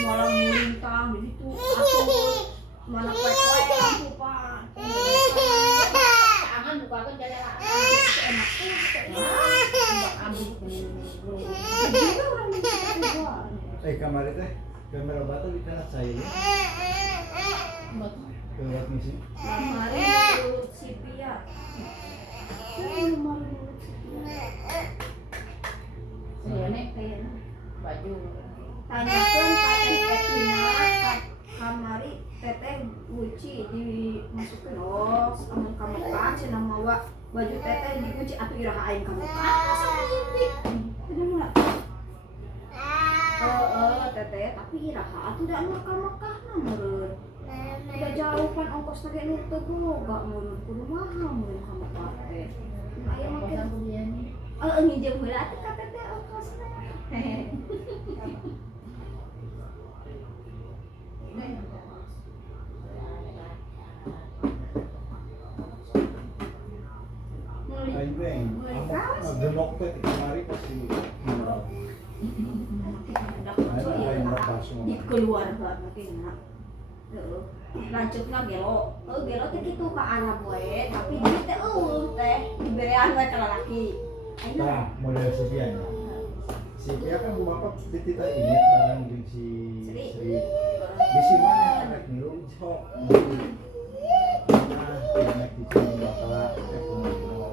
Malam melintang begitu aku mana kuat lampu pak Jangan buka kan jadi enak Kamar teh kamera batu di kanan saya ya. Lewat misi. kemarin urut Sipia saya nek baju tanyakan paten Etina kamari teteh guci dimasukin amun kamu kan cina mawa baju teteh dikunci atau iraha aing kamu kan sama ini bener nggak teteh tapi iraha atuh udah Mekah meureun udah jauh kan ongkos teh nu teu boga meureun kudu mahal meureun kamu teh aya make kuliah nih ngijeng heula atuh ka teteh ongkosna Aing beng. Gemok teh kemari pasti murah. di keluarga mungkin lanjutnya gelo gelo teh kitu ka anak we tapi dia teh teh diberean we ka lalaki Nah, model Sipia nya. Sipia kan bapak ditita ini barang jeung si Sri. Bisi mana rek ngilu sok. Nah, nek di sini bapak teh kumaha.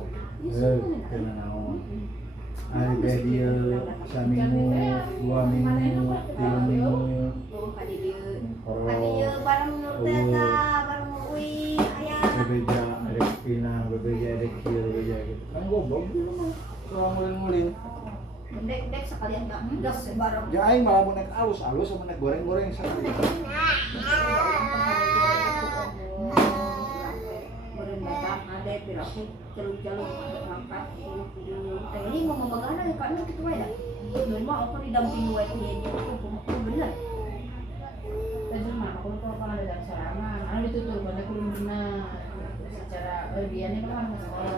Kena naon. Ari teh dia saminggu, 2 minggu, 3 minggu. ka dieu bareng nur teh bareng uwi aya Bebeja ada pinang, bebeja ada kieu, bebeja gitu. Kan goblok dulu mah. Kurang mulin-mulin. dek sekalian gas bareng Ya aing malah mau naik alus-alus sama naik goreng-goreng sekali. meureun datang ade piraku jaluk-jaluk ngangkat teh ini mau membagana ya kan kitu wae da mun mah aku didampingi wae teh nya bener baju mah aku tuh kalau ada serangan anu ditutup pada kulumna secara dia nih kan sekolah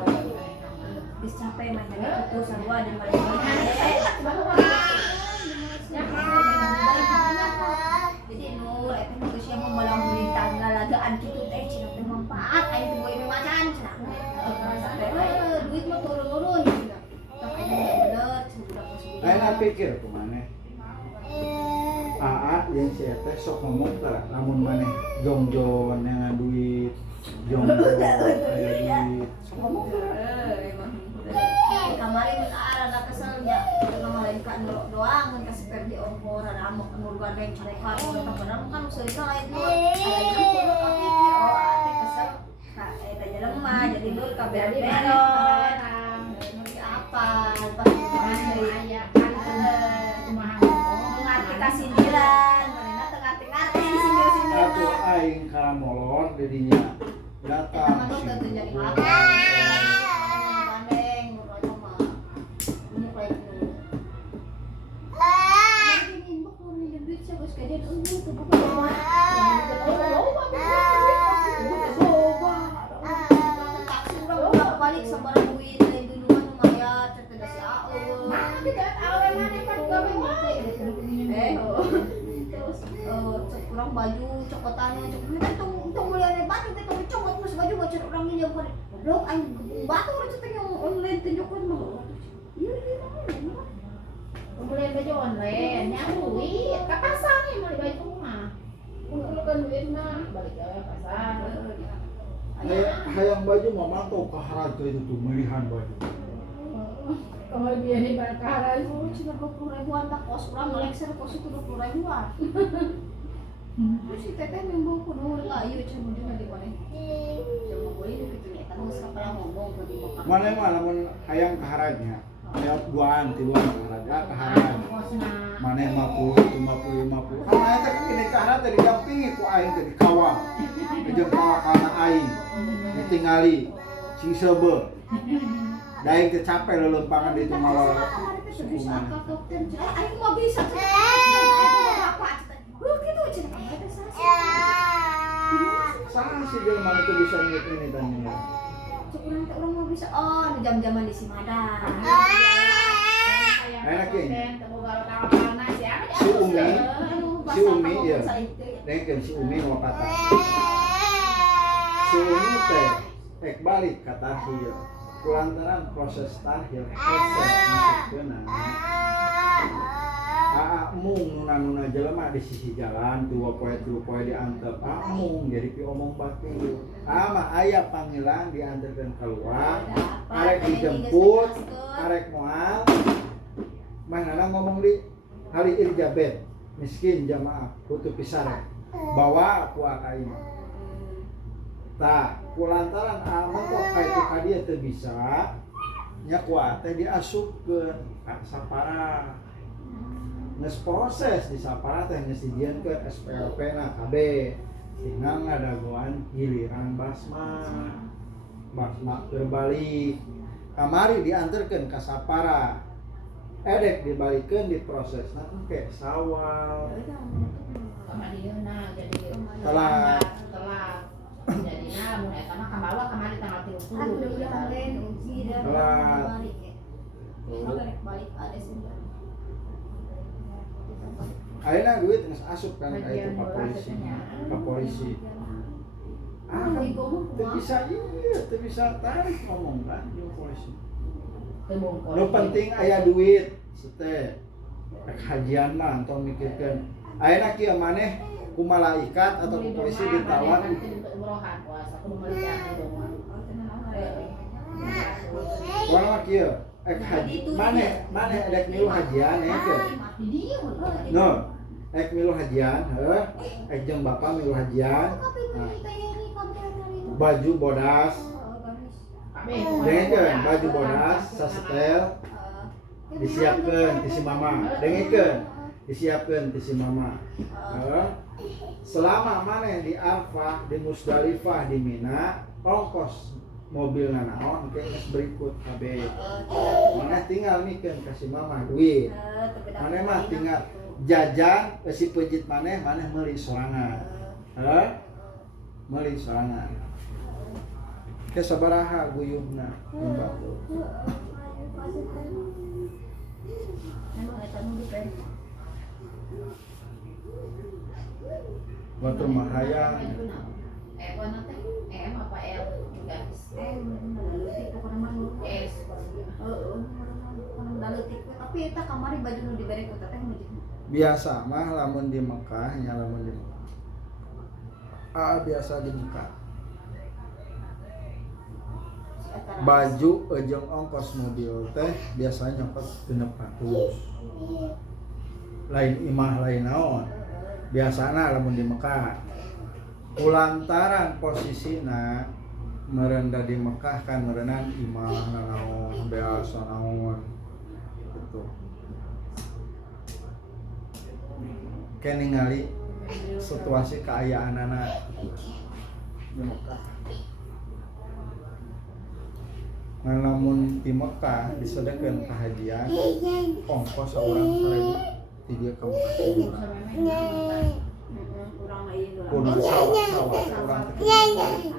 geus capek mah nya kitu sarua dan mereka jadi nur eta geus sia membalang lintang lalagaan kitu teh cenah teh manfaat aya teh boy macan cenah duit mah turun-turun cenah tak aya bener cenah Aing pikir kemana? Yang si teh sok ngomong tara namun maneh jongjon yang duit jongjon aya duit ngomong emang kamari mun ada keselnya ngalain ka nur doang mun kasih perdi ongkor ada amok nur gandeng carekan udah padahal kan usaha lain nur ada yang kudu kapikir ate kesel ka eta jalan mah jadi nur kabeh beron nur apa pas aya kan kumaha ngerti kasindiran marina teu ngerti sindir-sindir atuh aing karamolor dedinya datang eta mah teu jadi sibuk. gandeng nur aja mah ini kayak duit saya bos kejadian tuh bukan balik sama duit dari duluan lumayan cerita si AO terus kurang baju cokotannya cokotan tong mulia batu kita cokot mas baju macam orang ini yang pada blok aing batu udah cerita yang online tunjukkan mah iya pembelian baju online yang duit ke pasar nih mau dibalik rumah kumpulkan duit mah balik ke pasar Hayang baju mama tuh kaharat itu tuh melihan baju. kalau dia nih bakaran cuma 20.000-an tak kos orang ngelekser kos itu 20.000-an terus si teteh membawa kuno lah iya cuma dia di mana cuma boleh gitu ya kan nggak siapa yang ngomong ke di muka Mana namun hayang kaharatnya. Hayang duaan tiluan kaharat ya kaharat. Mana 50, 50. Karena eta kini kaharat tadi dampingi ku aing tadi kawal. Jeung kawakana aing. Ditingali sing sebe. Daeng teh capek lelempangan di itu mawa bisa angkat kapten aing mau bisa gitu bisa ingat ini dan ini. Cukuran teh orang mau bisa jam-jaman di Simadan. Enak ya? Si Si Umi ya. Dengeun si Umi mau kata. Si Umi teh balik kata ieu. Kulantaran proses tahil proses masukkeuna. Mung nuna jelema di sisi jalan 2 poe diantep mung jadi piomong batu mah aya panggilan diantarkeun keluar arek dijemput arek moal mah nana ngomong di hari Irjabet miskin jamaah butuh pisare bawa ku akai tah kulantaran mentok ka itu ka dieu teu bisa nya ku teh diasupkeun ka sapara nges proses di sapara teh nges dijieun ke SPLP na KB tinggal ngadagoan giliran basma berbalik kamari diantarkeun ka sapara edek dibalikeun di prosesna engke sawal telat jadina mun eta mah kambawa kamari tanggal 30 telat balik ada sih. ayeuna duit geus asup kan ka itu ka polisi teu bisa tarik ngomong kan jeung polisi nu penting aya duit teh kajian mah entong mikirkeun ayeuna kieu maneh ku malaikat atau ku polisi ditawar Wah kieu haji maneh edek milu hajian keun no ek milu hajian ek jeung bapa milu hajian baju bodas dengekeun baju bodas sasetel disiapkeun ti si mama dengekeun disiapkeun ti si mama selama maneh di Arfah di Musdalifah di Mina ongkos mobil nanaon ke geus berikut KB maneh tinggal mikeun ka si mama duit maneh mah tinggal jajan si pejit maneh meuli sorangan meuli sorangan ke sabaraha guyuhna batu batu mahayang apa L guys tapi eta kamari baju nu dibere ku teteh biasa mah lamun di Mekah nya lamun di biasa di Mekah baju jeung ongkos mobil teh biasanya nyokot 600 lain imah lain naon biasana lamun di Mekah kulantaran posisina merendah di Mekah kan merenang imah naon biasa naon gitu kayak ningali situasi keayaanana di Mekah namun di Mekah disedekeun kahajian ongkos orang 1.000 ti dieu ka Mekah kudu sawah orang teh